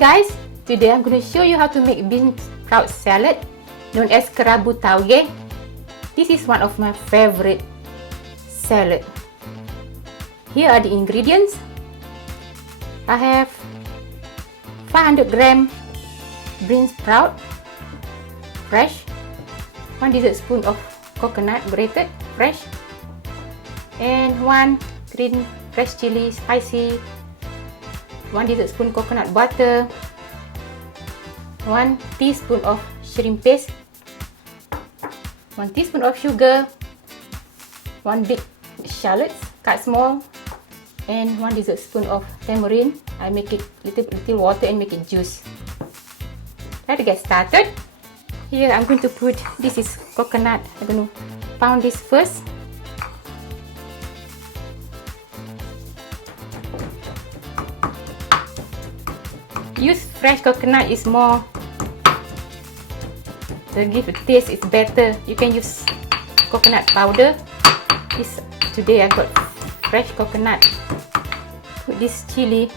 guys, today I'm going to show you how to make bean sprout salad known as Kerabu Taugeh. This is one of my favorite salad. Here are the ingredients. I have 500 gram bean sprout fresh, 1 dessertspoon of coconut grated fresh, and 1 green fresh chili spicy, 1 dessertspoon coconut butter, 1 teaspoon of shrimp paste, 1 teaspoon of sugar, 1 big shallot cut small, and 1 dessertspoon of tamarind. I make it little water and make it juice. Let's get started. Here I'm going to put, this is coconut. I'm going to pound this first. Use fresh coconut is more, to give a taste is better. You can use coconut powder. Today I got fresh coconut. Put this chili.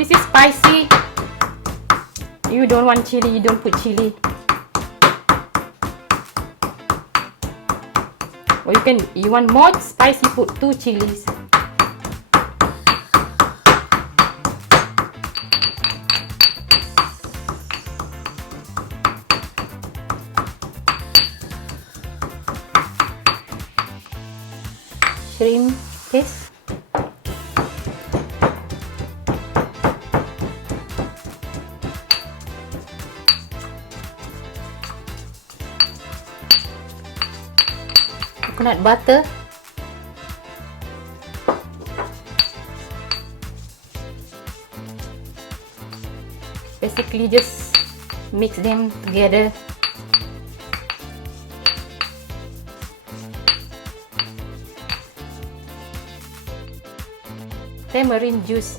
This is spicy. You don't want chili, you don't put chili. Or you want more spicy, put 2 chilies. Shrimp paste. Coconut butter, basically just mix them together. Tamarind juice,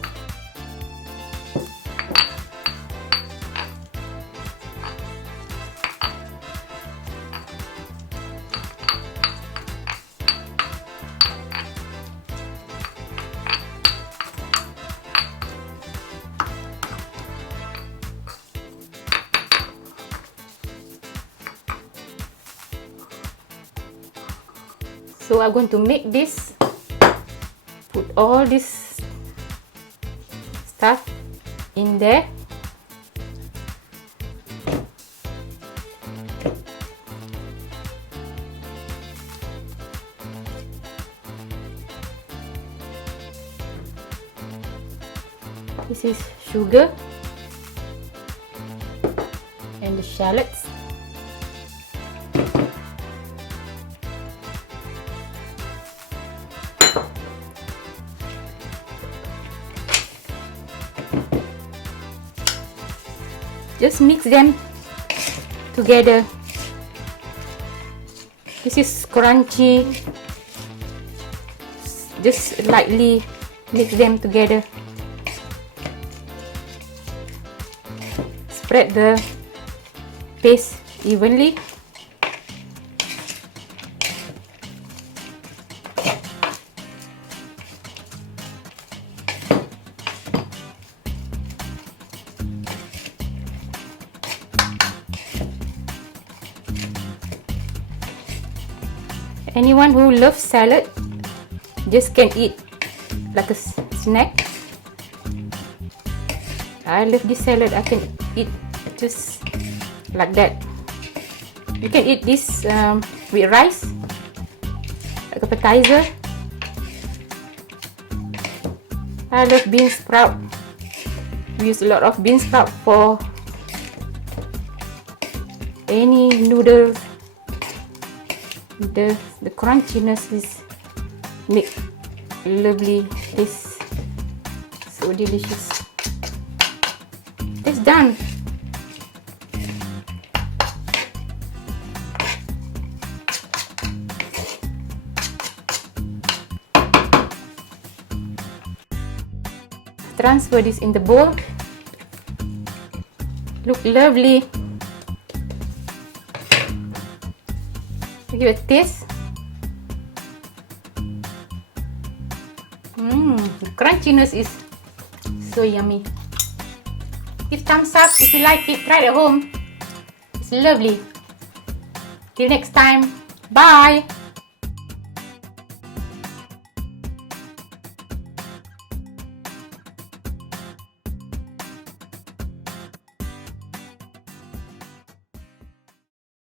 so I'm going to make this, put all this stuff in there. This is sugar and the shallots. Just mix them together. This is crunchy. Just lightly mix them together. Spread the paste evenly. Anyone who loves salad just can eat like a snack. I love this salad. I can eat just like that. You can eat this with rice, like appetizer. I love bean sprout. We use a lot of bean sprout for any noodles. The crunchiness is make lovely taste, so delicious. It's done. Transfer this in the bowl. Look lovely. Give it a taste. The crunchiness is so yummy. Give thumbs up if you like it. Try it at home. It's lovely. Till next time. Bye.